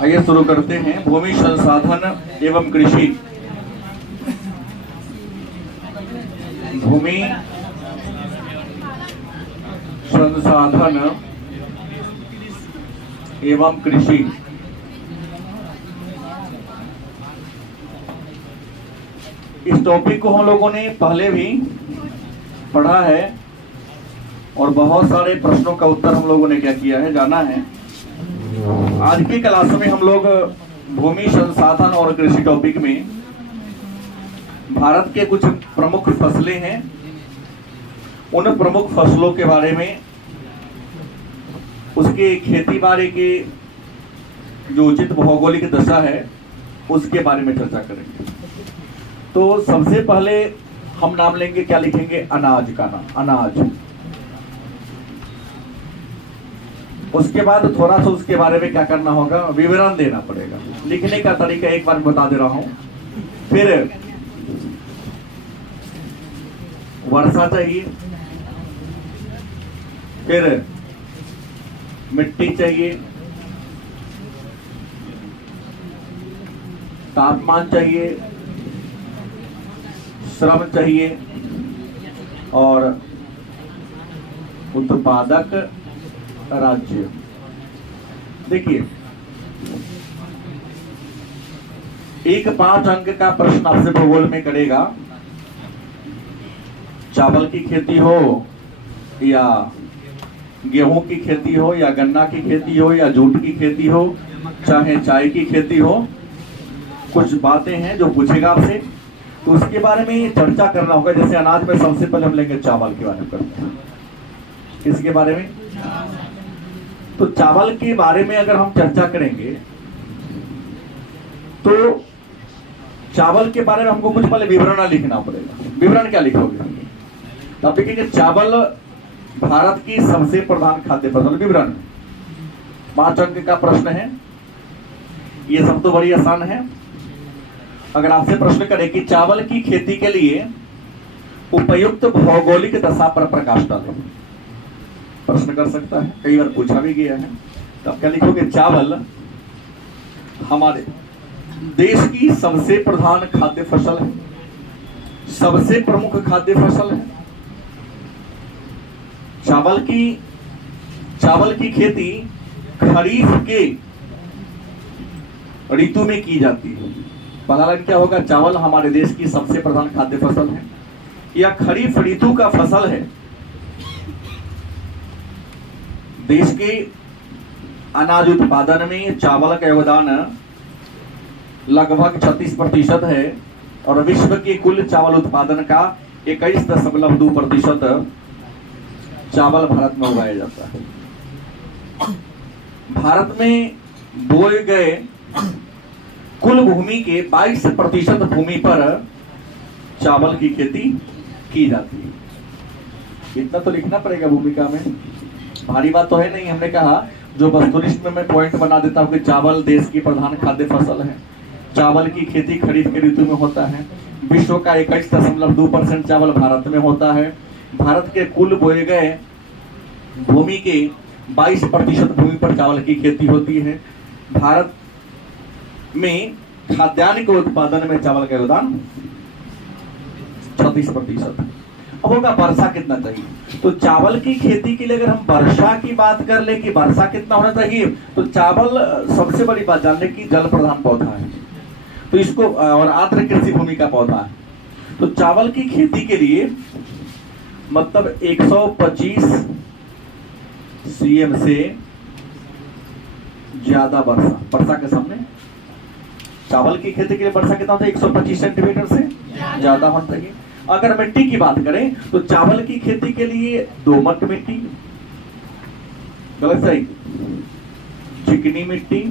आइए शुरू करते हैं। भूमि संसाधन एवं कृषि। भूमि संसाधन एवं कृषि। इस टॉपिक को हम लोगों ने पहले भी पढ़ा है और बहुत सारे प्रश्नों का उत्तर हम लोगों ने क्या किया है, जाना है। आज की क्लास में हम लोग भूमि संसाधन और कृषि टॉपिक में भारत के कुछ प्रमुख फसलें हैं, उन प्रमुख फसलों के बारे में, उसके खेती बाड़ी की जो उचित भौगोलिक दशा है उसके बारे में चर्चा करेंगे। तो सबसे पहले हम नाम लेंगे, क्या लिखेंगे? अनाज का नाम, अनाज। उसके बाद थोड़ा सा उसके बारे में क्या करना होगा, विवरण देना पड़ेगा। लिखने का तरीका एक बार बता दे रहा हूं। फिर वर्षा चाहिए, फिर मिट्टी चाहिए, तापमान चाहिए, श्रम चाहिए और उत्पादक राज्य। देखिए, एक 5 अंक का प्रश्न आपसे भूगोल में करेगा। चावल की खेती हो या गेहूं की खेती हो या गन्ना की खेती हो या जूट की खेती हो, चाहे चाय की खेती हो, कुछ बातें हैं जो पूछेगा आपसे, तो उसके बारे में चर्चा करना होगा। जैसे अनाज में सबसे पहले हम लेंगे चावल के बारे में करते हैं। किसके बारे में? तो चावल के बारे में अगर हम चर्चा करेंगे तो चावल के बारे में हमको कुछ पहले विवरण लिखना पड़ेगा। विवरण क्या लिखोगे? तो आप लिखेंगे चावल भारत की सबसे प्रधान खाद्य फसल। विवरण 5 अंक का प्रश्न है, ये सब तो बड़ी आसान है। अगर आपसे प्रश्न करें कि चावल की खेती के लिए उपयुक्त भौगोलिक दशा पर प्रकाश डालो, प्रश्न कर सकता है, कई बार पूछा भी गया है। तो आप क्या लिखोगे? चावल हमारे देश की सबसे प्रधान खाद्य फसल है, सबसे प्रमुख खाद्य फसल है। चावल की खेती खरीफ के ऋतु में की जाती है। पता लग क्या होगा? चावल हमारे देश की सबसे प्रधान खाद्य फसल है या खरीफ ऋतु का फसल है। देश के अनाज उत्पादन में चावल का योगदान लगभग 36% है और विश्व के कुल चावल उत्पादन का 21.2% चावल भारत में उगाया जाता है। भारत में बोए गए कुल भूमि के 22% भूमि पर चावल की खेती की जाती है। इतना तो लिखना पड़ेगा भूमिका में, भारी बात तो है नहीं। हमने कहा जो वस्तुनिष्ठ में मैं पॉइंट बना देता हूं कि चावल देश की प्रधान खाद्य फसल है, चावल की खेती खरीफ के ऋतु में होता है, विश्व का 21.2% चावल भारत में होता है, भारत के कुल बोए गए भूमि के 22% भूमि पर चावल की खेती होती है। भारत में खाद्यान्न के उत्पादन में चावल का योगदान 36%। अब होगा वर्षा कितना चाहिए? तो चावल की खेती के लिए अगर हम वर्षा की बात कर ले कि वर्षा कितना होना चाहिए, तो चावल सबसे बड़ी बात जानने की जल प्रधान पौधा है, तो इसको और आर्द्र कृषि भूमि का पौधा है। तो चावल की खेती के लिए मतलब 125 CM से ज्यादा वर्षा के सामने चावल की खेती के लिए वर्षा कितना होता है? 125 सेंटीमीटर से ज्यादा होना चाहिए। अगर मिट्टी की बात करें तो चावल की खेती के लिए दोमट मिट्टी, गलत सही, चिकनी मिट्टी,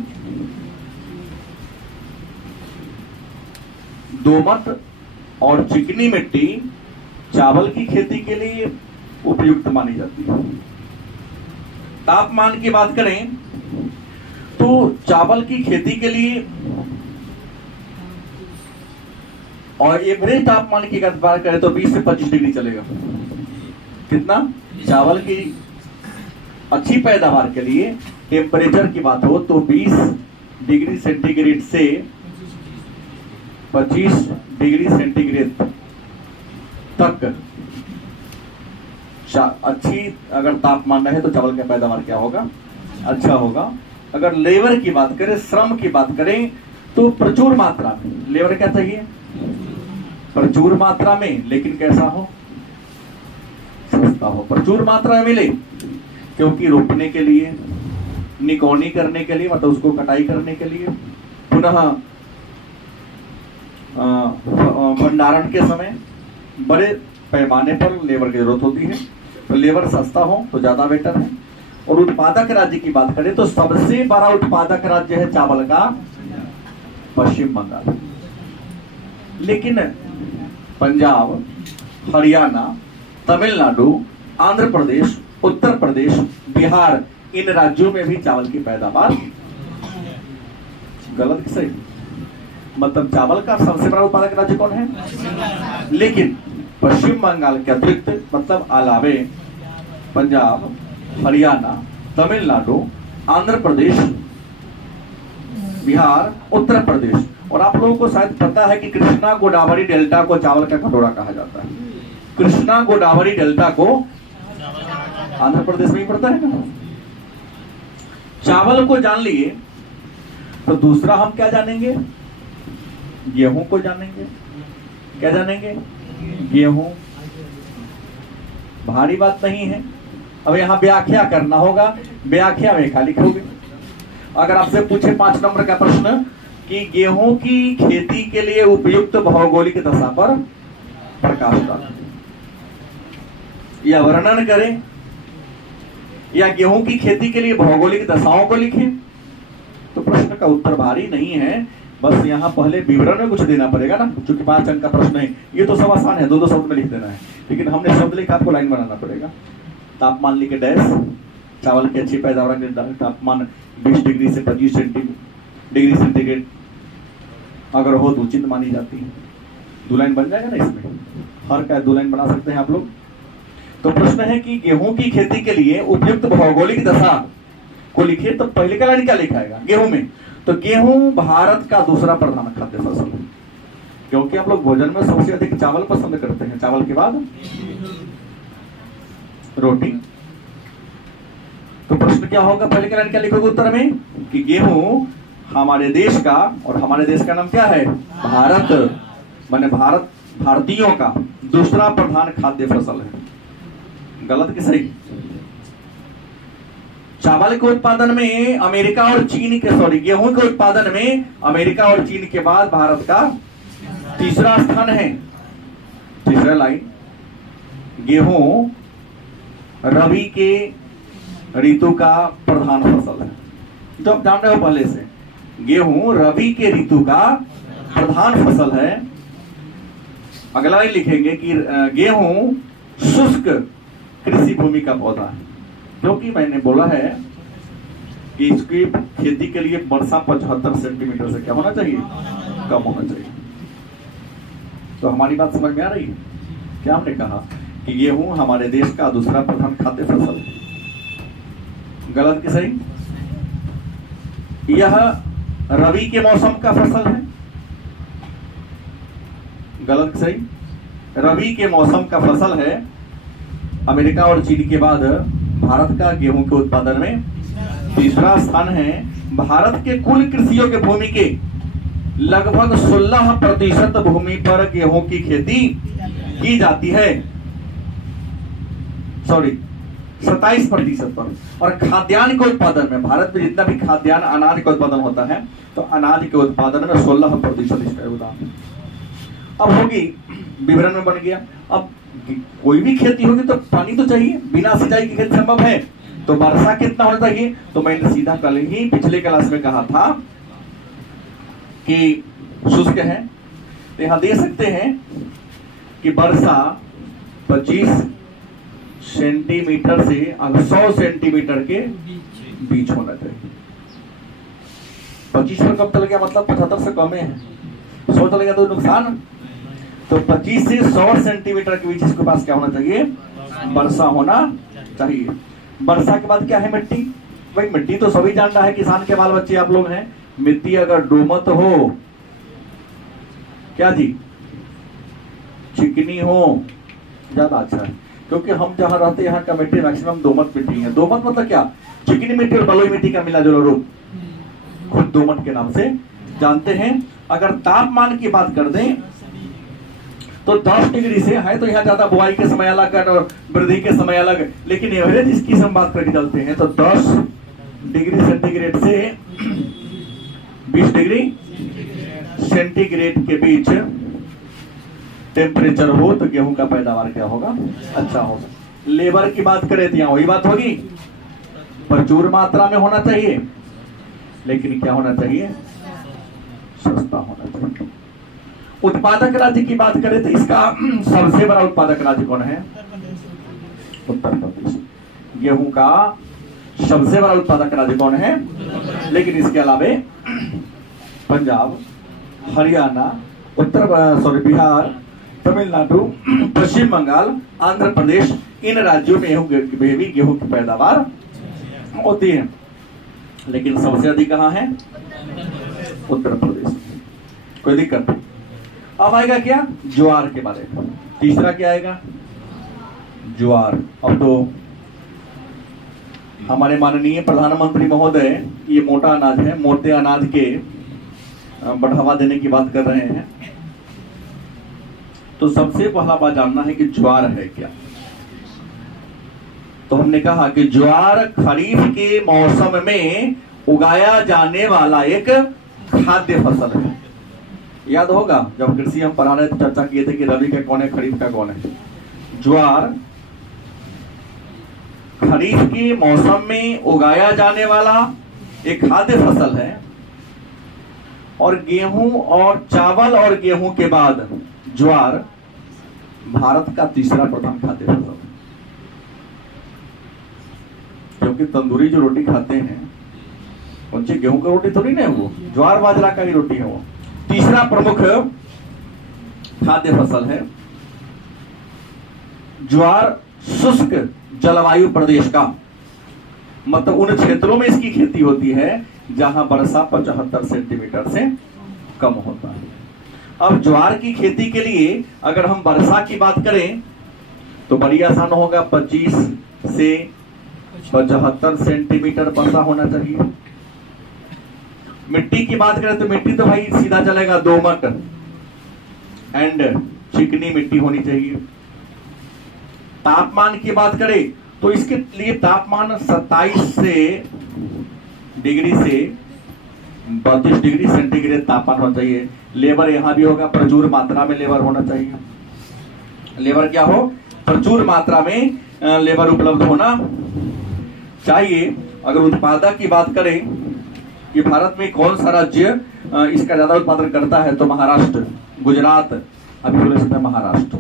दोमट और चिकनी मिट्टी चावल की खेती के लिए उपयुक्त मानी जाती है। तापमान की बात करें तो चावल की खेती के लिए और एवरेज तापमान की अगर बात करें तो 20 से 25 डिग्री चलेगा। कितना? चावल की अच्छी पैदावार के लिए टेम्परेचर की बात हो तो 20 डिग्री सेंटीग्रेड से 25 डिग्री सेंटीग्रेड तक अच्छी अगर तापमान रहे तो चावल का पैदावार क्या होगा? अच्छा होगा। अगर लेबर की बात करें, श्रम की बात करें, तो प्रचुर मात्रा में लेबर क्या चाहिए? प्रचुर मात्रा में, लेकिन कैसा हो? सस्ता हो, प्रचुर मात्रा में मिले। क्योंकि रोपने के लिए, निकौनी करने के लिए, मतलब उसको कटाई करने के लिए, पुनः भंडारण के समय बड़े पैमाने पर लेबर की जरूरत होती है। तो लेबर सस्ता हो तो ज्यादा बेटर है। और उत्पादक राज्य की बात करें तो सबसे बड़ा उत्पादक राज्य है चावल का पश्चिम बंगाल। लेकिन पंजाब, हरियाणा, तमिलनाडु, आंध्र प्रदेश, उत्तर प्रदेश, बिहार, इन राज्यों में भी चावल की पैदावार गलत सही, मतलब चावल का सबसे बड़ा उत्पादक राज्य कौन है? लेकिन पश्चिम बंगाल के अतिरिक्त, मतलब अलावे पंजाब, हरियाणा, तमिलनाडु, आंध्र प्रदेश, बिहार, उत्तर प्रदेश, और आप लोगों को शायद पता है कि कृष्णा गोदावरी डेल्टा को चावल का कटोरा कहा जाता है। कृष्णा गोदावरी डेल्टा को आंध्र प्रदेश में ही पड़ता है ना। चावल को जान लिए तो दूसरा हम क्या जानेंगे? गेहूं को जानेंगे। क्या जानेंगे? गेहूं। भारी बात नहीं है। अब यहां व्याख्या करना होगा, व्याख्या में क्या लिखोगे? अगर आपसे पूछे 5 नंबर का प्रश्न कि गेहूं की खेती के लिए उपयुक्त भौगोलिक दशा पर प्रकाश डालें, या वर्णन करें, या गेहूं की खेती के लिए भौगोलिक दशाओं को लिखें, तो प्रश्न का उत्तर भारी नहीं है। बस यहाँ पहले विवरण में कुछ देना पड़ेगा ना, क्योंकि 5 अंक का प्रश्न है। ये तो सब आसान है, 2-2 शब्द में लिख देना है, लेकिन हमने शब्द लिखा, आपको लाइन बनाना पड़ेगा। तापमान लिखे डैश, चावल की अच्छी पैदावार के तापमान 20 डिग्री से 25 डिग्री सेंटीग्रेड अगर हो तो उचित मानी जाती है। 2 लाइन बन जाएगा ना इसमें, हर का 2 लाइन बना सकते हैं आप लोग। तो प्रश्न है कि गेहूं की खेती के लिए उपयुक्त भौगोलिक दशा को लिखिए, तो पहले का लाइन क्या लिखाएगा? गेहूं में। तो गेहूं भारत का दूसरा प्रधान खाद्य फसल है, क्योंकि आप लोग भोजन में सबसे अधिक चावल पसंद करते हैं, चावल के बाद रोटी। तो प्रश्न क्या होगा? पहले का लाइन क्या लिखोगे उत्तर में? कि गेहूं हमारे देश का, और हमारे देश का नाम क्या है? भारत, माने भारत, भारतीयों का दूसरा प्रधान खाद्य फसल है। गलत कि सही? चावल के उत्पादन में अमेरिका और चीन के, सॉरी, गेहूं के उत्पादन में अमेरिका और चीन के बाद भारत का तीसरा स्थान है। तीसरा लाइन, गेहूं रबी के ऋतु का प्रधान फसल है, जो आप जान रहे हो पहले से। गेहूं रबी के ऋतु का प्रधान फसल है। अगला लाइन लिखेंगे कि गेहूं शुष्क कृषि भूमि का पौधा है, क्योंकि मैंने बोला है कि इसकी खेती के लिए वर्षा 75 सेंटीमीटर से क्या होना चाहिए? कम होना चाहिए। तो हमारी बात समझ में आ रही है? क्या हमने कहा कि गेहूं हमारे देश का दूसरा प्रधान खाद्य फसल है। गलत कि सही? यह रबी के मौसम का फसल है। गलत कि सही? रबी के मौसम का फसल है। अमेरिका और चीन के बाद भारत का गेहूं के उत्पादन में तीसरा स्थान है। भारत के कुल कृषियों के भूमि के लगभग 16% भूमि पर गेहूं की खेती की जाती है, सॉरी 27% पर। और खाद्यान्न के उत्पादन में, भारत में जितना भी खाद्यान्न अनाज का उत्पादन होता है, तो अनाज के उत्पादन में 16% इसका योगदान। अब होगी, विवरण में बन गया। अब कोई भी खेती होगी तो पानी तो चाहिए, बिना सिंचाई की खेती संभव है। तो वर्षा कितना होना चाहिए? तो मैंने सीधा कल ही पिछले क्लास में कहा था कि शुष्क है, तो यहां दे सकते हैं कि वर्षा 25 सेंटीमीटर से 100 सेंटीमीटर के बीच होना चाहिए। 25 पर कब चल गया, मतलब 75 से कम है। 100 चल गया तो नुकसान। तो 25 से 100 सेंटीमीटर के बीच इसके पास क्या होना चाहिए? वर्षा होना चाहिए। वर्षा के बाद क्या है? मिट्टी। भाई मिट्टी तो सभी जान रहा है, किसान के बाल बच्चे आप लोग हैं। मिट्टी अगर दोमट हो, क्या जी, चिकनी हो, ज्यादा अच्छा है। क्योंकि हम जहां रहते हैं यहाँ का मिट्टी मैक्सिमम दोमट मिट्टी है। दोमट मतलब क्या, चिकनी मिट्टी और बलुई मिट्टी का मिला जुला रूप, खुद दोमट के नाम से जानते हैं। अगर तापमान की बात कर दें तो 10 डिग्री से है, तो यहाँ ज्यादा बुआई के समय अलग और वृद्धि के समय अलग, लेकिन एवरेज इसकी हम बात करके चलते हैं तो 10 डिग्री सेंटीग्रेड से 20 डिग्री सेंटीग्रेड के बीच टेम्परेचर हो तो गेहूं का पैदावार क्या होगा, अच्छा होगा। लेबर की बात करें तो यहाँ वही बात होगी, प्रचुर मात्रा में होना चाहिए, लेकिन क्या होना चाहिए, सस्ता होना चाहिए। उत्पादक राज्य की बात करें तो इसका सबसे बड़ा उत्पादक राज्य कौन है, उत्तर प्रदेश। गेहूं का सबसे बड़ा उत्पादक राज्य कौन है, लेकिन इसके अलावे पंजाब, हरियाणा, बिहार, तमिलनाडु, पश्चिम बंगाल, आंध्र प्रदेश, इन राज्यों में भी गेहूं की पैदावार होती है, लेकिन सबसे अधिक कहां है, उत्तर प्रदेश। कोई दिक्कत नहीं। अब आएगा क्या, ज्वार के बारे में। तीसरा क्या आएगा, ज्वार। अब तो हमारे माननीय प्रधानमंत्री महोदय ये मोटा अनाज है, मोटे अनाज के बढ़ावा देने की बात कर रहे हैं। तो सबसे पहला बात जानना है कि ज्वार है क्या। तो हमने कहा कि ज्वार खरीफ के मौसम में उगाया जाने वाला एक खाद्य फसल है। याद होगा जब कृषि हम पढ़ा रहे थे, चर्चा किए थे कि रबी का कौन है, खरीफ का कौन है। ज्वार खरीफ के मौसम में उगाया जाने वाला एक खाद्य फसल है, और गेहूं और चावल और गेहूं के बाद ज्वार भारत का तीसरा प्रधान खाद्य फसल है। क्योंकि तंदूरी जो रोटी खाते हैं उनसे गेहूं का रोटी थोड़ी ना है, वो ज्वार बाजरा का ही रोटी है। वो तीसरा प्रमुख खाद्य फसल है। ज्वार शुष्क जलवायु प्रदेश का, मतलब उन क्षेत्रों में इसकी खेती होती है जहां वर्षा 75 सेंटीमीटर से कम होता है। अब ज्वार की खेती के लिए अगर हम वर्षा की बात करें तो बड़ी आसान होगा, 25 से 75 सेंटीमीटर वर्षा होना चाहिए। मिट्टी की बात करें तो मिट्टी तो भाई सीधा चलेगा, दोमट एंड चिकनी मिट्टी होनी चाहिए। तापमान की बात करें तो इसके लिए तापमान 27 डिग्री से 32 डिग्री सेंटीग्रेड तापमान होना चाहिए। लेबर यहां भी होगा, प्रचुर मात्रा में लेबर होना चाहिए। लेबर क्या हो, प्रचुर मात्रा में लेबर उपलब्ध होना चाहिए। अगर उत्पादक की बात करें कि भारत में कौन सा राज्य इसका ज्यादा उत्पादन करता है तो महाराष्ट्र, गुजरात, अभी बोले सकते हैं महाराष्ट्र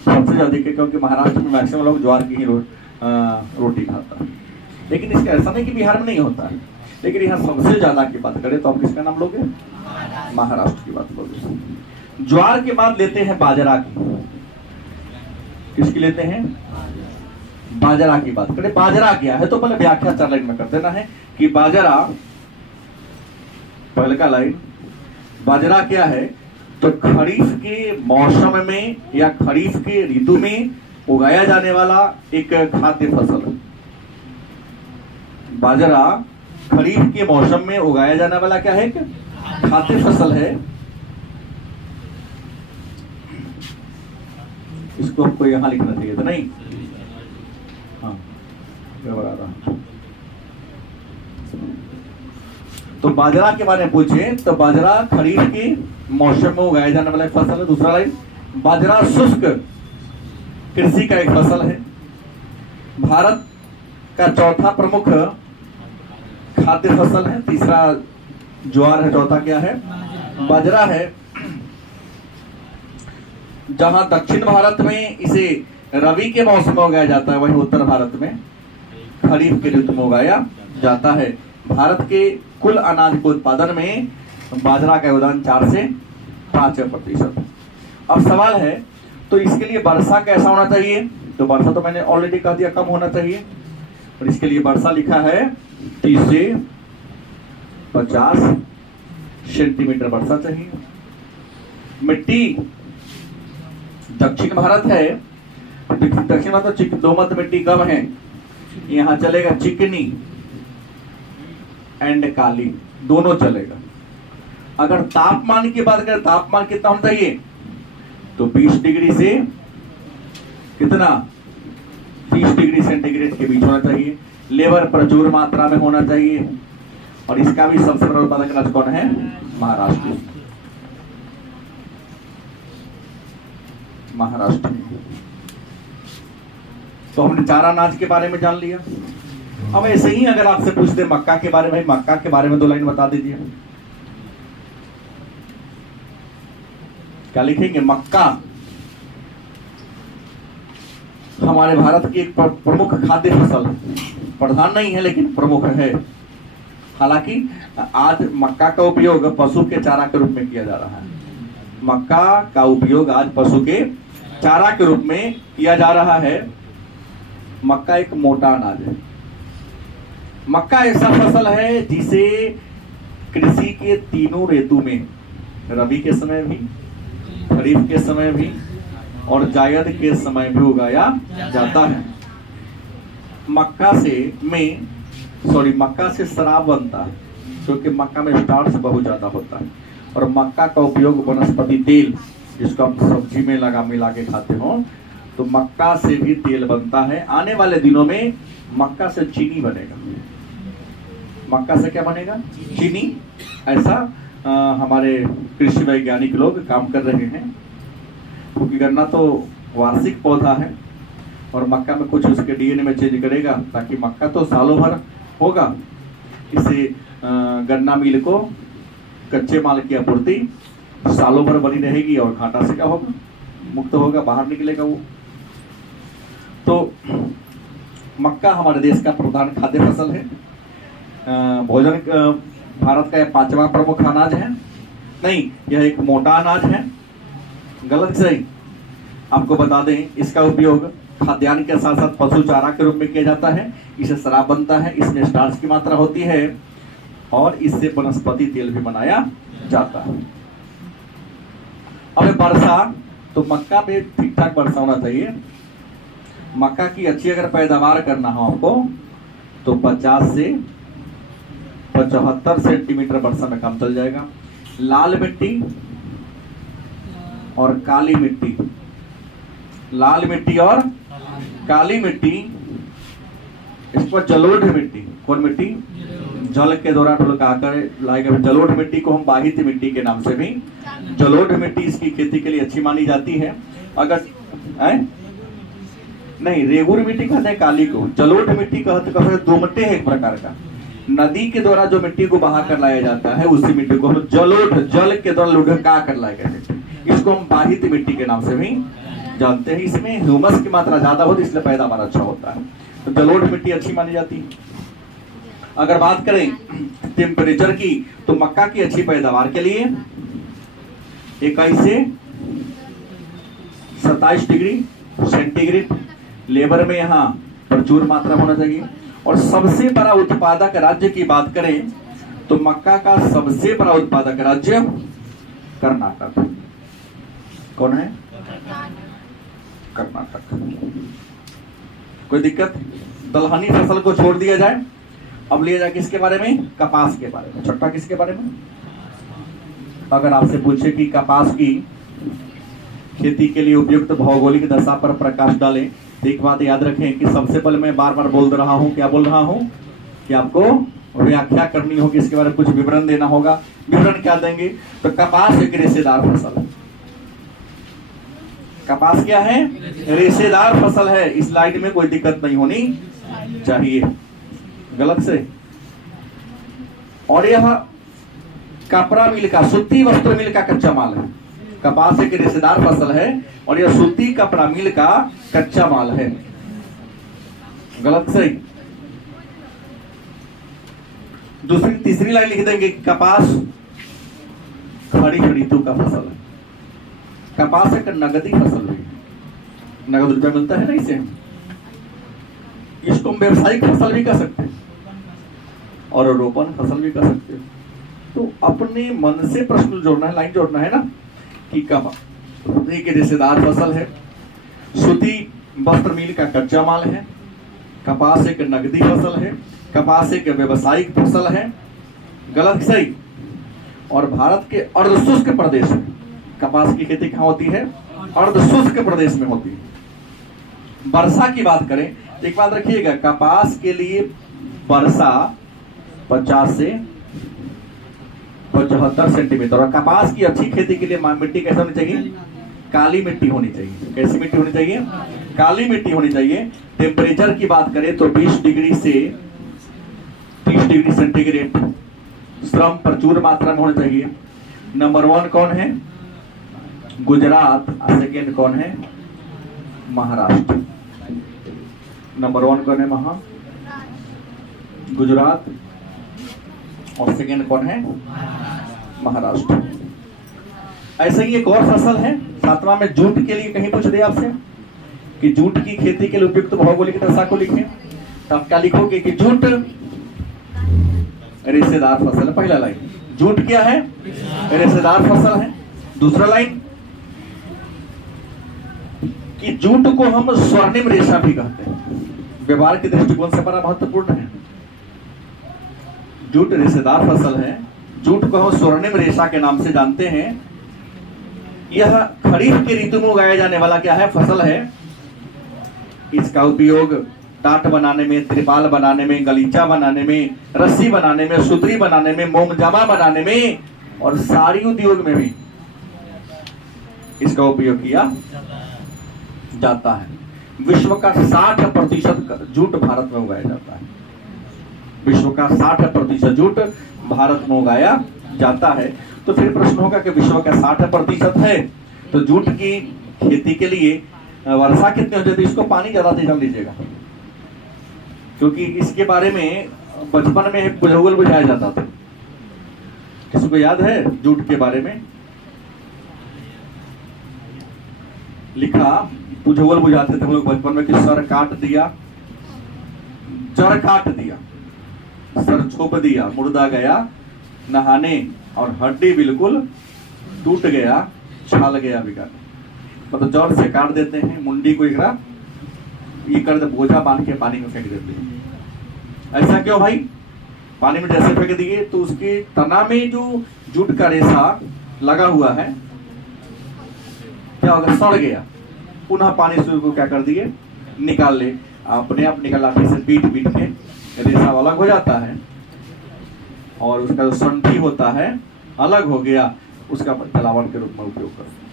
सबसे ज्यादा है, क्योंकि महाराष्ट्र में मैक्सिमम लोग ज्वार की ही रोटी खाता है। लेकिन इसका ऐसा नहीं कि बिहार में नहीं होता है, लेकिन यहाँ सबसे ज्यादा की बात करें तो आप किसका नाम लोगे, महाराष्ट्र की बात लोगे। ज्वार के बाद लेते हैं बाजरा की। किसकी लेते हैं, बाजरा की बात करें। बाजरा क्या है तो पहले व्याख्या 4 लाइन में कर देना है कि बाजरा, पहले का लाइन, बाजरा क्या है तो खरीफ के मौसम में या खरीफ के ऋतु में उगाया जाने वाला एक खाद्य फसल है। बाजरा खरीफ के मौसम में उगाया जाने वाला क्या है, एक खाद्य फसल है। इसको हमको यहां लिखना चाहिए था, नहीं, हाँ, तो बाजरा के बारे में पूछे तो बाजरा खरीफ के मौसम में उगाया जाने वाला एक फसल है। दूसरा लाइन, बाजरा शुष्क कृषि का एक फसल है। भारत का चौथा प्रमुख खाद्य फसल है। तीसरा ज्वार है, चौथा क्या है, बाजरा है। जहां दक्षिण भारत में इसे रबी के मौसम में उगाया जाता है, वहीं उत्तर भारत में खरीफ के ऋतु में उगाया जाता है। भारत के कुल अनाज के उत्पादन में बाजरा का योगदान 4 से 5%। अब सवाल है तो इसके लिए वर्षा कैसा होना चाहिए, तो वर्षा तो मैंने ऑलरेडी कह दिया कम होना चाहिए, और इसके लिए वर्षा लिखा है 30 से 50 सेंटीमीटर वर्षा चाहिए। मिट्टी दक्षिण भारत है, दक्षिण भारत में दोमट मिट्टी कम है, यहाँ चलेगा चिकनी एंड काली, दोनों चलेगा। अगर तापमान की बात करें, तापमान कितना होना चाहिए, तो 20 डिग्री से कितना 30 डिग्री सेंटीग्रेड के बीच होना चाहिए। लेबर प्रचुर मात्रा में होना चाहिए, और इसका भी सबसे बड़ा उत्पादक राज्य कौन है, महाराष्ट्र। महाराष्ट्र। तो हमने 4 अनाज के बारे में जान लिया। अब ऐसे ही अगर आपसे पूछते मक्का के बारे में, मक्का के बारे में 2 लाइन बता दीजिए। क्या लिखेंगे, मक्का हमारे भारत की एक प्रमुख खाद्य फसल, प्रधान नहीं है लेकिन प्रमुख है। हालांकि आज मक्का का उपयोग पशु के चारा के रूप में किया जा रहा है। मक्का का उपयोग आज पशु के चारा के रूप में किया जा रहा है। मक्का एक मोटा अनाज है। मक्का ऐसा फसल है जिसे कृषि के तीनों ऋतु में, रबी के समय भी, खरीफ के समय भी और जायद के समय भी उगाया जाता है। मक्का से शराब बनता है, क्योंकि मक्का में स्टार्च बहुत ज्यादा होता है। और मक्का का उपयोग वनस्पति तेल, जिसको हम सब्जी में मिला के खाते हो, तो मक्का से भी तेल बनता है। आने वाले दिनों में मक्का से चीनी बनेगा। मक्का से क्या बनेगा, चीनी। ऐसा हमारे कृषि वैज्ञानिक लोग काम कर रहे हैं, क्योंकि गन्ना तो वार्षिक पौधा है और मक्का में कुछ उसके डीएनए में चेंज करेगा, ताकि मक्का तो सालों भर होगा। इससे गन्ना मिल को कच्चे माल की आपूर्ति सालों भर बनी रहेगी और घाटा से क्या होगा, मुक्त होगा, बाहर निकलेगा वो। तो मक्का हमारे देश का प्रधान खाद्य फसल है। भोजन भारत का 5वां प्रमुख अनाज है। नहीं, यह एक मोटा अनाज है। गलत सही आपको बता दें, इसका उपयोग खाद्यान्न के साथ साथ पशु चारा के रूप में किया जाता है। इससे शराब बनता है, इसमें स्टार्च की मात्रा होती है और इससे वनस्पति तेल भी बनाया जाता है। अब वर्षा, तो मक्का पे ठीक ठाक वर्षा होना चाहिए। मक्का की अच्छी अगर पैदावार करना हो आपको, तो 50 से 75 सेंटीमीटर वर्षा में काम चल जाएगा। लाल मिट्टी और काली मिट्टी, लाल मिट्टी और काली मिट्टी, इस पर जलोढ़ मिट्टी, कौन मिट्टी, जल के द्वारा ढुलकाकर लाएगा। जलोढ़ मिट्टी को हम बाहित मिट्टी के नाम से भी, जलोढ़ मिट्टी इसकी खेती के लिए अच्छी मानी जाती है। अगर नहीं, रेगुर मिट्टी कहते हैं काली को, जलोढ़ मिट्टी कहते हैं दोमटे है एक प्रकार का। नदी के द्वारा जो मिट्टी को बहा कर लाया जाता है, उसी मिट्टी को हम जलोढ़, जल के द्वारा लुढ़का कर लाया गया, इसको हम बाहित मिट्टी के नाम से भी जानते हैं। इसमें ह्यूमस की मात्रा ज्यादा होती है, इसलिए पैदावार अच्छा होता है। तो जलोढ़ मिट्टी अच्छी मानी जाती है। अगर बात करें टेम्परेचर की, तो मक्का की अच्छी पैदावार के लिए 21 से 27 डिग्री सेंटीग्रेड लेबर में यहाँ प्रचुर मात्रा होना चाहिए। और सबसे बड़ा उत्पादक राज्य की बात करें, तो मक्का का सबसे बड़ा उत्पादक राज्य कर्नाटक। कौन है, कर्नाटक। कोई दिक्कत, दलहनी फसल को छोड़ दिया जाए। अब लिया जाए किसके बारे में, कपास के बारे में। छठा किसके बारे में, अगर आपसे पूछे कि कपास की खेती के लिए उपयुक्त भौगोलिक दशा पर प्रकाश डालें, तो एक बात याद रखें कि सबसे पहले मैं बार बार बोल रहा हूं, क्या बोल रहा हूं, कि आपको व्याख्या करनी होगी, इसके बारे में कुछ विवरण देना होगा। विवरण क्या देंगे, तो कपास एक रेशेदार फसल है। कपास क्या है, रेशेदार फसल है। इस लाइन में कोई दिक्कत नहीं होनी चाहिए, गलत से। और यह कपड़ा मिल का, सूती वस्त्र मिल का कच्चा माल है। कपास एक रेशेदार फसल है और यह सूती कपड़ा मिल का कच्चा माल है। गलत सही। दूसरी तीसरी लाइन लिख देंगे, कपास खड़ी ऋतु का फसल है। कपास एक नगदी फसल भी है, नगद रुपया मिलता है ना इसे। इसको हम व्यवसायिक फसल भी कह सकते हैं और रोपण फसल भी कह सकते हैं। तो अपने मन से प्रश्न जोड़ना है, लाइन जोड़ना है ना कि कपास एक रेशेदार फसल है, सूती वस्त्र मिल का कच्चा माल है, कपास एक नकदी फसल है, कपास एक व्यवसायिक फसल है, गलत सही। और भारत के अर्धशुष्क प्रदेश में कपास की खेती कहाँ होती है? अर्धशुष्क प्रदेश में होती है। वर्षा की बात करें, एक बात रखिएगा, कपास के लिए वर्षा 50 से 75 सेंटीमीटर। और कपास की अच्छी खेती के लिए मिट्टी कैसे होनी चाहिए? काली मिट्टी होनी चाहिए। कैसी मिट्टी होनी चाहिए? काली मिट्टी होनी चाहिए। टेम्परेचर की बात करें तो 20 डिग्री से 30 डिग्री सेंटीग्रेड। श्रम प्रचुर मात्रा में होना चाहिए। नंबर 1 कौन है? गुजरात। और सेकेंड कौन है? महाराष्ट्र। नंबर 1 कौन है? गुजरात। और सेकेंड कौन है? महाराष्ट्र। ऐसे ही एक और फसल है 7वां में, जूट के लिए। कहीं पूछ दे आपसे कि जूट की खेती के लिए उपयुक्त भौगोलिक दशा को लिखें, तो आप क्या लिखोगे कि जूट रेशेदार फसल है। पहला लाइन, जूट क्या है? रेशेदार फसल है। दूसरा लाइन कि जूट को हम स्वर्णिम रेशा भी कहते हैं। व्यवहार के दृष्टिकोण से बड़ा महत्वपूर्ण है। जूट रेशेदार फसल है। जूट को हम स्वर्णिम रेशा के नाम से जानते हैं। यह खरीफ के ऋतु में उगाया जाने वाला क्या है? फसल है। इसका उपयोग टाट बनाने में, त्रिपाल बनाने में, गलीचा बनाने में, रस्सी बनाने में, सुतरी बनाने में, मोमजामा बनाने में और साड़ी उद्योग में भी इसका उपयोग किया जाता है। विश्व का 60% जूट भारत में उगाया जाता है। विश्व का 60% जूट भारत में उगाया जाता है। तो फिर प्रश्न होगा कि विश्व का 60% है तो जूट की खेती के लिए वर्षा कितनी हो जाती है? इसको पानी ज्यादा दे लीजिएगा, क्योंकि इसके बारे में बचपन में भूगोल बुझाया जाता था। किसी को याद है जूट के बारे में? लिखा भूगोल बुझाते थे हम लोग बचपन में कि सर काट दिया, जड़ काट दिया, सर छोप दिया, मुर्दा गया नहाने और हड्डी बिल्कुल टूट गया, छाल गया बिगाड़। मतलब जड़ से काट देते हैं, मुंडी को एकरा ये कर दे, बोझा बांध के पानी में फेंक देते हैं। ऐसा क्यों भाई? पानी में जैसे फेंक दिए तो उसके तना में जो जूट का रेशा लगा हुआ है क्या होगा? सड़ गया। पुनः पानी से उसको क्या कर दिए? निकाल ले। अपने आप निकाला, से पीट के रेशा अलग हो जाता है और उसका जो संठी होता है अलग हो गया, उसका जलावन के रूप में उपयोग करते हैं।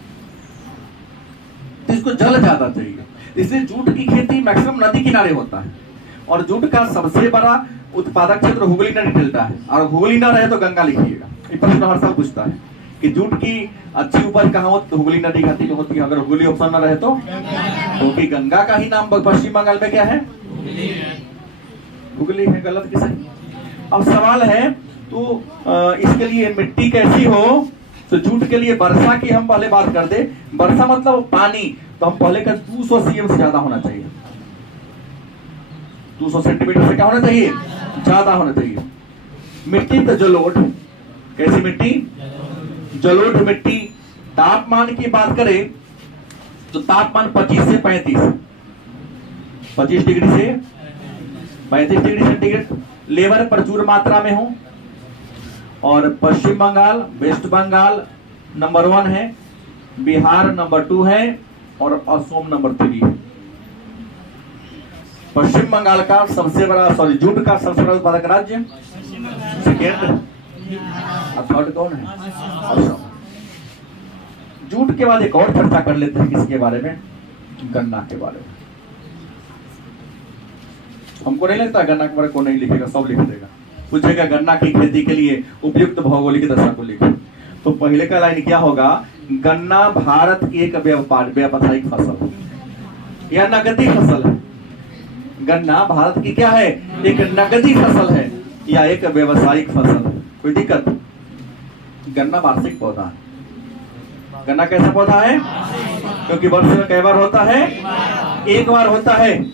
तो इसको जल ज्यादा चाहिए, इसलिए जूट की खेती मैक्सिमम नदी किनारे होता है। और जूट का सबसे बड़ा उत्पादक क्षेत्र हुगली नदी डेल्टा है। और हुगली ना रहे तो गंगा लिखिएगा। ये प्रश्न हर साल पूछता है कि जूट की अच्छी उपज कहाँ होती? तो हुगली नदी घाटी में होती है। अगर हुगली ऑप्शन ना रहे तो क्योंकि गंगा का ही नाम पश्चिम बंगाल में क्या है? हुगली है। गलत की सही? अब सवाल है तो इसके लिए मिट्टी कैसी हो? तो जूट के लिए वर्षा की हम पहले बात कर दे। वर्षा मतलब पानी, तो हम पहले का 200 cm से ज्यादा होना चाहिए। 200 सेंटीमीटर से क्या होना चाहिए? ज्यादा होना चाहिए। मिट्टी तो जलोढ़। कैसी मिट्टी? जलोढ़ मिट्टी। तापमान की बात करें तो तापमान 25 से 35, 25 डिग्री से 35 डिग्री सेंटीग्रेड। लेबर प्रचुर मात्रा में हो। और पश्चिम बंगाल, वेस्ट बंगाल नंबर 1 है, बिहार नंबर 2 है और असम नंबर 3 है। पश्चिम बंगाल का सबसे बड़ा जूट का सबसे बड़ा उत्पादक राज्य सेकेंड, और थर्ड कौन है? असम। जूट के बाद एक और चर्चा कर लेते हैं किसके बारे में? गन्ना के बारे में। हमको नहीं लगता गन्ना के बारे में को नहीं लिखेगा, सब लिख देगा। पूछेगा गन्ना की खेती के लिए उपयुक्त भौगोलिक दशा को लिखो। तो पहले का लाइन क्या होगा? गन्ना भारत की एक व्यावसायिक फसल या नगदी फसल है। गन्ना भारत की क्या है? एक नगदी फसल है या एक व्यावसायिक फसल है। कोई दिक्कत? गन्ना वार्षिक पौधा है। गन्ना कैसा पौधा है? क्योंकि वर्ष में कई बार होता है? एक बार होता है।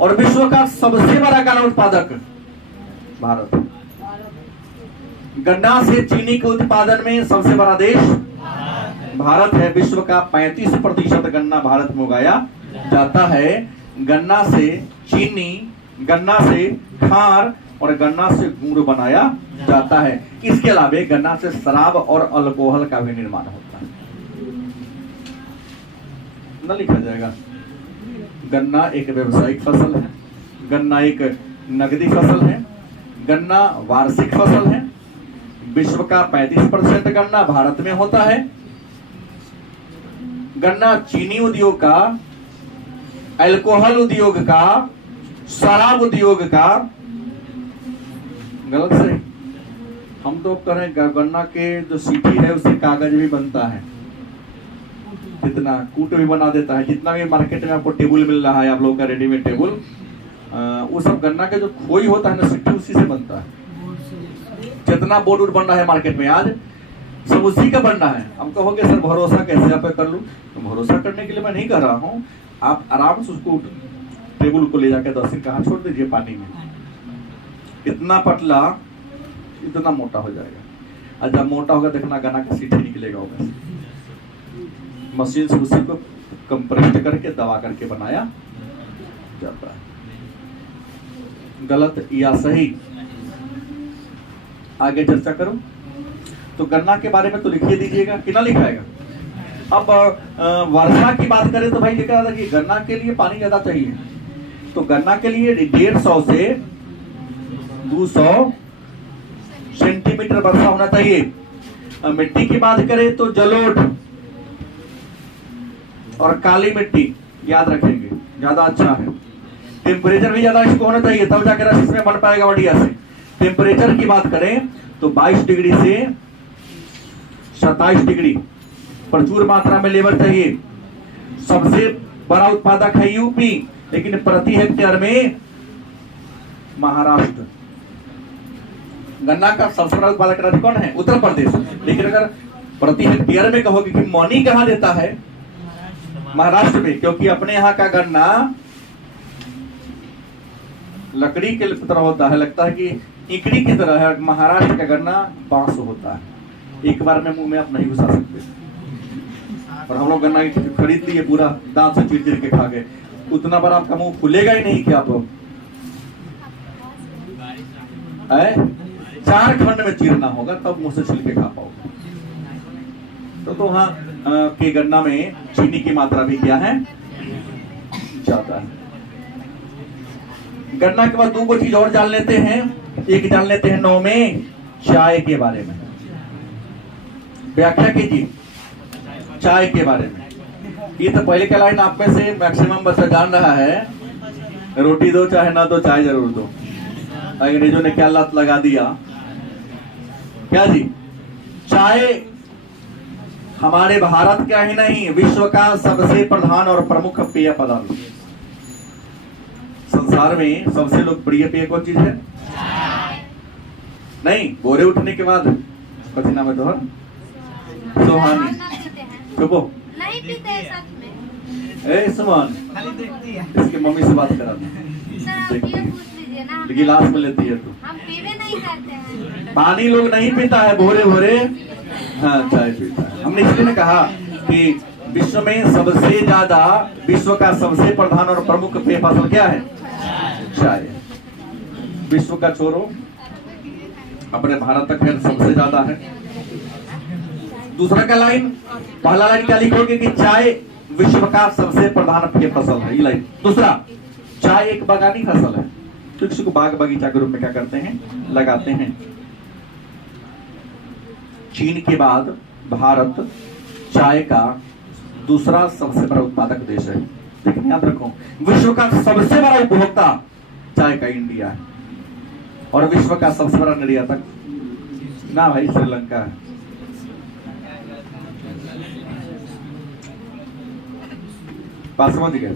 और विश्व का सबसे बड़ा गन्ना उत्पादक भारत। गन्ना से चीनी के उत्पादन में सबसे बड़ा देश भारत है। विश्व का 35% गन्ना भारत में उगाया जाता है। गन्ना से चीनी, गन्ना से खार और गन्ना से गुड़ बनाया जाता है। इसके अलावा गन्ना से शराब और अल्कोहल का भी निर्माण होता है। न लिखा जाएगा। गन्ना एक व्यावसायिक फसल है, गन्ना एक नगदी फसल है, गन्ना वार्षिक फसल है। विश्व का 35% गन्ना भारत में होता है। गन्ना चीनी उद्योग का, अल्कोहल उद्योग का, शराब उद्योग का, गलत से हम तो कह रहे हैं गन्ना के जो सीटी है उससे कागज भी बनता है, जितना कूट भी बना देता है। जितना भी मार्केट में आपको टेबल मिल रहा है, आप लोगों का रेडीमेड टेबल, वो सब गन्ना के जो खोई होता है ना, सीटी उसी से बनता है। जितना बोर्ड वोर्ड बन रहा है मार्केट में आज, सब उसी का बनना है। हम कहोगे सर भरोसा कैसे आप कर लूं, तो भरोसा करने के लिए मैं नहीं कह रहा हूँ। आप आराम से उसको टेबल को ले जाकर 10 दिन कहाँ छोड़ दीजिए पानी में, इतना पतला इतना मोटा हो जाएगा। और जब मोटा होगा देखना गन्ना का सीटी निकलेगा होगा। मशीन से उसी को कंप्रेस करके दबा करके बनाया जाता है। गलत या सही, आगे चर्चा करो। तो गन्ना के बारे में तो लिखिए दीजिएगा कि ना लिखाएगा। अब वर्षा की बात करें तो भाई लिखा था कि गन्ना के लिए पानी ज्यादा चाहिए। तो गन्ना के लिए 150 से 200 सेंटीमीटर वर्षा होना चाहिए। मिट्टी की बात करें तो जलोढ़ और काली मिट्टी याद रखेंगे, ज्यादा अच्छा है। टेम्परेचर भी ज्यादा इसको होना चाहिए, तब जाकर इसमें बन पाएगा बढ़िया से। टेम्परेचर की बात करें तो 22 डिग्री से 27 डिग्री प्रचुर मात्रा में लेबर चाहिए। सबसे बड़ा उत्पादक है यूपी, लेकिन प्रति हेक्टेयर में महाराष्ट्र। गन्ना का सबसे बड़ा उत्पादक राज्य कौन है? उत्तर प्रदेश। लेकिन अगर प्रति हेक्टेयर में कहोगे कि मौनी कहां देता है? महाराष्ट्र में, क्योंकि अपने यहाँ का गन्ना लकड़ी के तरह होता है, लगता है कि इकड़ी की तरह है। महाराष्ट्र का गन्ना बांस होता है, एक बार में मुंह में आप नहीं घुसा सकते। और हम लोग गन्ना खरीद लिए, पूरा दांत से चीर के खा गए। उतना बार आपका मुंह खुलेगा ही नहीं कि आप 4 खंड में चीरना होगा तब मुंह से छिल के खा पाओगे। तो वहां के गन्ना में चीनी की मात्रा भी क्या है? ज्यादा है। गन्ना के बाद 2 चीज और जान लेते हैं। एक जान लेते हैं 9 में चाय के बारे में। व्याख्या कीजिए चाय के बारे में। ये तो पहले का लाइन आप में से मैक्सिमम बच्चा जान रहा है, रोटी दो चाहे ना दो चाय जरूर दो। अंग्रेजों ने क्या लत लगा दिया, क्या जी? चाय हमारे भारत का ही नहीं, विश्व का सबसे प्रधान और प्रमुख पेय पदार्थ। संसार में सबसे लोकप्रिय पेय कौन चीज है? नहीं, भोरे उठने के बाद कथी नाम है तोहर? सुहानी। चुपो नहीं पीते साथ में। ए सुमन, इसके मम्मी से बात करा दे। सर आप ये पूछ लीजिए ना, गिलास में लेती है तू। हम पीवे नहीं करते हैं। पानी लोग नहीं पीता है भोरे भोरे, हाँ चाय पीता है। हमने इसलिए कहा कि विश्व में सबसे ज्यादा, विश्व का सबसे प्रधान और प्रमुख पेय फसल क्या है? चाय। विश्व का छोरो, अपने भारत तक है सबसे ज्यादा है। दूसरा का लाइन, पहला लाइन क्या लिखोगे कि चाय विश्व का सबसे प्रधान पेय फसल है, ये लाइन। दूसरा, चाय एक बागानी फसल है, तो इसको बाग बगीचा के रूप में क्या करते हैं? लगाते हैं। चीन के बाद भारत चाय का दूसरा सबसे बड़ा उत्पादक देश है। लेकिन याद रखो, विश्व का सबसे बड़ा उपभोक्ता चाय का इंडिया है, और विश्व का सबसे बड़ा निर्यातक ना भाई श्रीलंका है। बात समझ गए?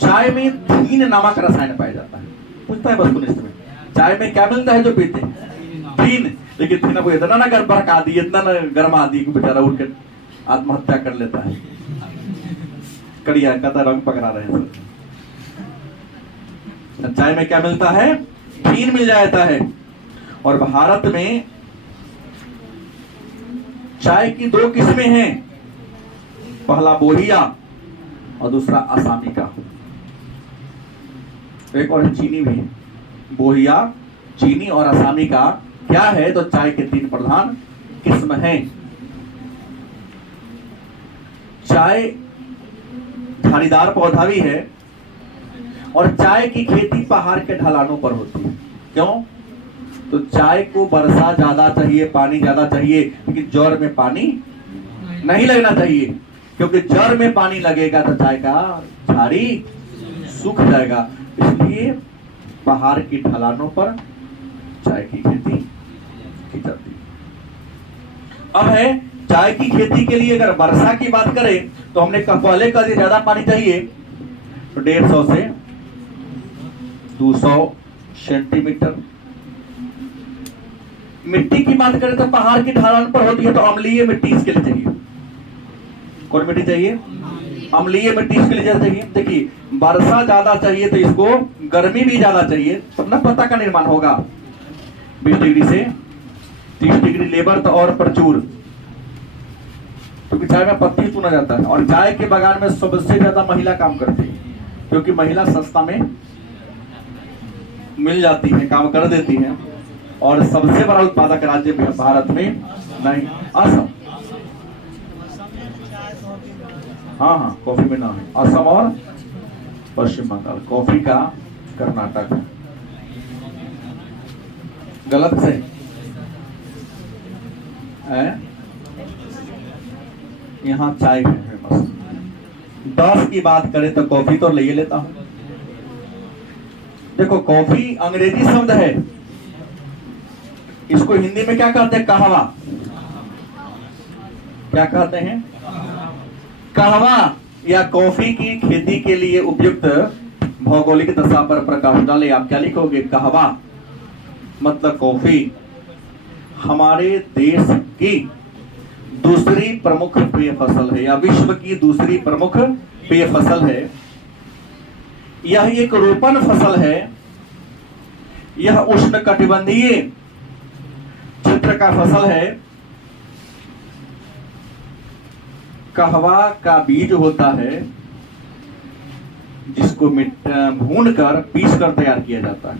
चाय में थीन नामक रसायन पाया जाता है। पूछता है वस्तुनिष्ठ में, चाय में क्या मिलता है जो पीते हैं? थीन। लेकिन थीन को इतना ना भड़का दी, इतना ना गरमा दी कि बेचारा उठ के आत्महत्या कर लेता है। कड़िया कहता रंग पकड़ा रहे हैं सर। चाय में क्या मिलता है? थीन मिल जाता है। और भारत में चाय की दो किस्में हैं, पहला बोहिया और दूसरा आसामी का। एक और चीनी भी है। बोहिया, चीनी और आसामी का क्या है? तो चाय के तीन प्रधान किस्म हैं। चाय झाड़ीदार पौधा भी है और चाय की खेती पहाड़ के ढलानों पर होती है। क्यों? तो चाय को वर्षा ज्यादा चाहिए, पानी ज्यादा चाहिए, लेकिन जड़ में पानी नहीं लगना चाहिए, क्योंकि जड़ में पानी लगेगा तो चाय का झाड़ी सूख जाएगा। इसलिए पहाड़ की ढलानों पर चाय की खेती की जाती है। अब है चाय की खेती के लिए अगर वर्षा की बात करें तो हमने पहले कहा ज्यादा पानी चाहिए, तो 150 से 200 सेंटीमीटर। मिट्टी की बात करें तो पहाड़ की ढलान पर होती है, तो अम्लीय मिट्टी इसके लिए चाहिए। कौन मिट्टी चाहिए? अम्लीय मिट्टी इसके लिए चाहिए। देखिए, वर्षा ज्यादा चाहिए तो इसको गर्मी भी ज्यादा चाहिए, तब ना पत्ता का निर्माण होगा। 20 डिग्री से 30 डिग्री लेबर तो और प्रचुर, क्योंकि चाय में पत्ती चुना जाता है। और चाय के बागान में सबसे ज्यादा महिला काम करती है, क्योंकि महिला सस्ता में मिल जाती है, काम कर देती है। और सबसे बड़ा उत्पादक राज्य भारत में नहीं, असम। हाँ, कॉफी में नाम है असम और पश्चिम बंगाल। कॉफी का कर्नाटक है। गलत से यहाँ चाय है फेमस। 10 की बात करें तो कॉफी तो ले लेता हूं। देखो, कॉफी अंग्रेजी शब्द है, इसको हिंदी में क्या कहते हैं? कहवा। क्या कहते हैं? कहवा या कॉफी की खेती के लिए उपयुक्त भौगोलिक दशा पर प्रकाश डाले। आप क्या लिखोगे? कहवा मतलब कॉफी। हमारे देश की दूसरी प्रमुख पेय फसल है, या विश्व की दूसरी प्रमुख पेय फसल है। यह एक रोपण फसल है। यह उष्णकटिबंधीय क्षेत्र का फसल है। कहवा का बीज होता है, जिसको भून कर पीस कर तैयार किया जाता है।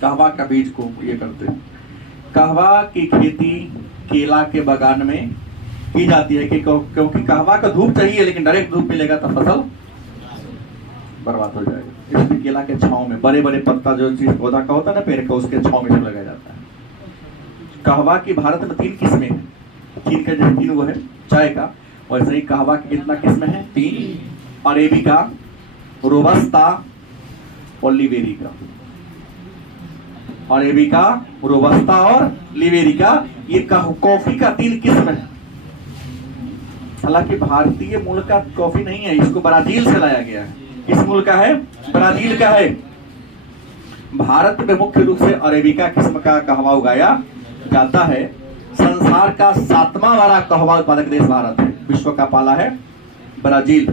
कहवा का बीज को ये करते हैं। कहवा की खेती केला के बागान में की जाती है, क्योंकि कहवा का धूप चाहिए, लेकिन डायरेक्ट धूप मिलेगा तो फसल बर्बाद हो जाएगा। इसलिए केला के छांव में बड़े बड़े पत्ता जो चीज पौधा का होता है ना, पेड़ का, उसके छांव में लगाया जाता है। कहवा की भारत में 3 किस्में हैं। चीन का जो 3 वो है चाय का, वैसे ही कहवा की कितना किस्में हैं? 3। अरेबिका, रोबस्ता और लिबेरिका। अरेबिका, रोबस्ता और लिबेरिका, ये कॉफी का 3 किस्म है। हालांकि भारतीय मूल का कॉफी नहीं है, इसको ब्राजील से लाया गया है। किस मूल का है? ब्राजील का है। भारत में मुख्य रूप से अरेबिका किस्म का कहवा उगाया जाता है। संसार का 7वां बड़ा कहवा उत्पादक देश भारत है। विश्व का पहला है ब्राजील।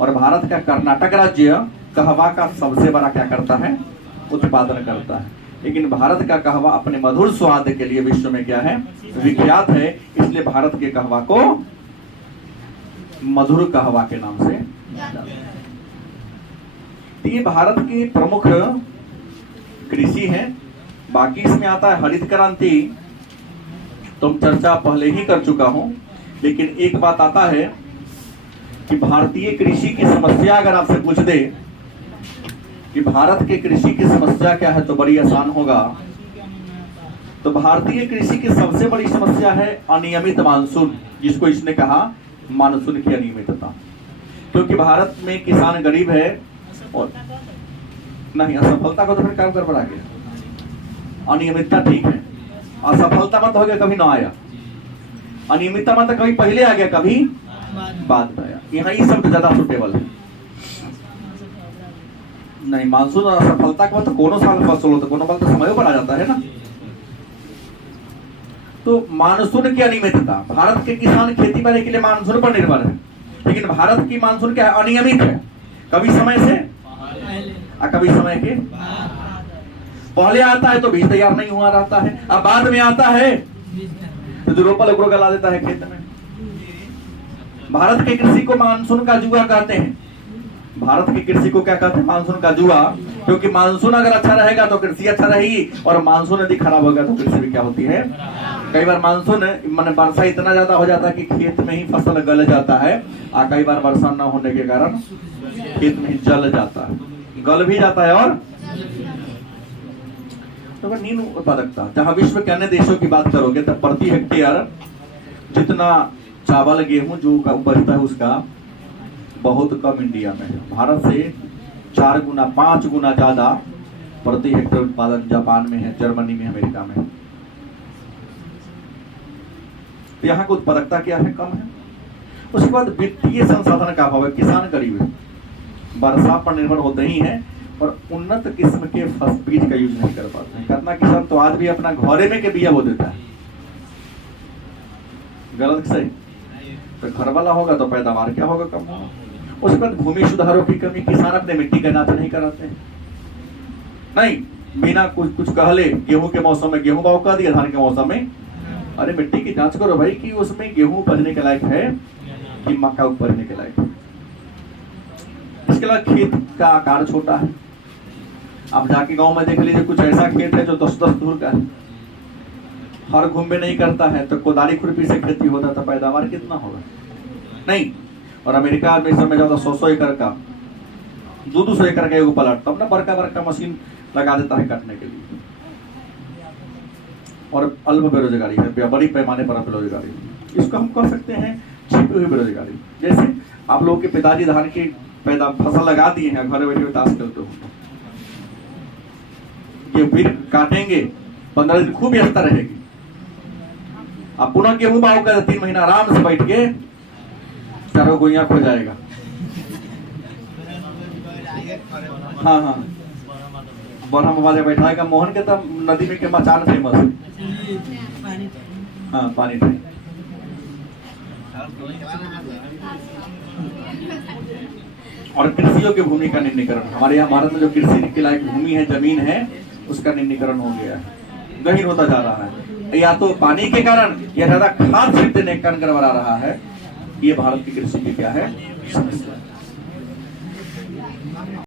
और भारत का कर्नाटक राज्य कहवा का सबसे बड़ा क्या करता है? उत्पादन करता है। लेकिन भारत का कहवा अपने मधुर स्वाद के लिए विश्व में क्या है? विख्यात है। इसलिए भारत के कहवा को मधुर कहवा के नाम से जाना जाता है। ये भारत की प्रमुख कृषि है। बाकी इसमें आता है हरित क्रांति, तो चर्चा पहले ही कर चुका हूं। लेकिन एक बात आता है कि भारतीय कृषि की समस्या अगर आपसे पूछ दे कि भारत के कृषि की समस्या क्या है, तो बड़ी आसान होगा। तो भारतीय कृषि की सबसे बड़ी समस्या है अनियमित मानसून, जिसको इसने कहा मानसून की अनियमितता। क्योंकि भारत में किसान गरीब है और नहीं, असफलता को तो फिर काम कर पड़ा गया। अनियमितता ठीक है, असफलता मत हो गया, कभी ना आया। अनियमितता मत कभी पहले आ गया, कभी बाद में आया। यहाँ ये शब्द ज्यादा सुटेबल है। नहीं, मानसून और असफलता के बाद तो कोनो साल फसल होता, कोनो बात तो समय पर आ जाता है ना। तो मानसून की अनियमितता, भारत के किसान खेती बाड़ी के लिए मानसून पर निर्भर है, लेकिन भारत की मानसून क्या है? अनियमित है। कभी समय से और कभी समय के। पहले आता है तो बीज तैयार नहीं हुआ रहता है, अब बाद में आता है तो जो रोपा लोग ला देता है खेत में। भारत के कृषि को मानसून का जुआ कहते हैं। भारत की कृषि को क्या कहते हैं? मानसून का जुआ। क्योंकि मानसून अगर अच्छा रहेगा तो कृषि अच्छा रहेगी, और मानसून यदि खराब होगा तो कृषि भी क्या होती है? कई बार मानसून माने वर्षा इतना ज्यादा हो जाता है कि खेत में ही फसल गल जाता है, और कई बार वर्षा न होने के कारण खेत में ही जल जाता है, गल भी जाता है। और तो नील उत्पादकता, जहां विश्व के अन्य देशों की बात करोगे तो प्रति हेक्टेयर जितना चावल गेहूं जो उपजता है उसका बहुत कम इंडिया में है। भारत से 4 गुना 5 गुना ज्यादा प्रति हेक्टेयर उत्पादन जापान में है, जर्मनी में, अमेरिका में। तो यहाँ की उत्पादकता क्या है? कम है। उसके बाद वित्तीय संसाधन का अभाव है, किसान गरीब है, वर्षा पर निर्भर होते ही हैं, और उन्नत किस्म के बीज का यूज नहीं कर पाते हैं। कितना किसान तो आज भी अपना घरे में के बिया बो देता है, गलत सही। तो घर वाला होगा तो पैदावार क्या होगा? कम होगा। उसके बाद भूमि सुधारों की कमी, किसान अपने मिट्टी का जांच नहीं कराते हैं। नहीं, बिना कुछ कहले गेहूं के मौसम में गेहूं भाव कर दिया, धान के मौसम में अरे मिट्टी की जांच करो भाई कि उसमें गेहूं उपजने के लायक है कि मक्का उपजने के लायक है। इसके अलावा खेत का आकार छोटा है। आप जाके गांव में देख लीजिए, कुछ ऐसा खेत है जो 10-10 धूर का है, हर घूमे नहीं करता है, तो कोदारी खुरपी से खेती होता तो पैदावार कितना होगा? नहीं। और अमेरिका में समय ज्यादा 100 एकड़ का, 200 एकड़ का एगो प्लाट, तब ना बड़का बड़का मशीन लगा देता है काटने के लिए। और अल्प बेरोजगारी है, बड़ी पैमाने पर बेरोजगारी, इसको हम कह सकते हैं छिपी हुई बेरोजगारी। जैसे आप लोगों के पिताजी धान की फसल लगा दिए हैं, घर बैठे हुए ताश खेलते हो, ये फिर काटेंगे, 15 दिन खूब व्यस्तता रहेगी, अब पुनः गेहूं बाव कर 3 महीना आराम से बैठ के चारों गोइया खो जाएगा। हाँ हाँ, बड़ा वाले बैठाएगा। मोहन के तब नदी में के मचान फेमस है। हाँ, पानी थे। और कृषियों की भूमि का निम्नीकरण, हमारे यहाँ भारत में जो कृषि के लायक भूमि है, जमीन है, उसका निम्नीकरण हो गया है, गहीर होता जा रहा है। या तो पानी के कारण या ज्यादा खाद छिड़कने के कारण करवा रहा है। ये भारत की कृषि की क्या है? समस्या।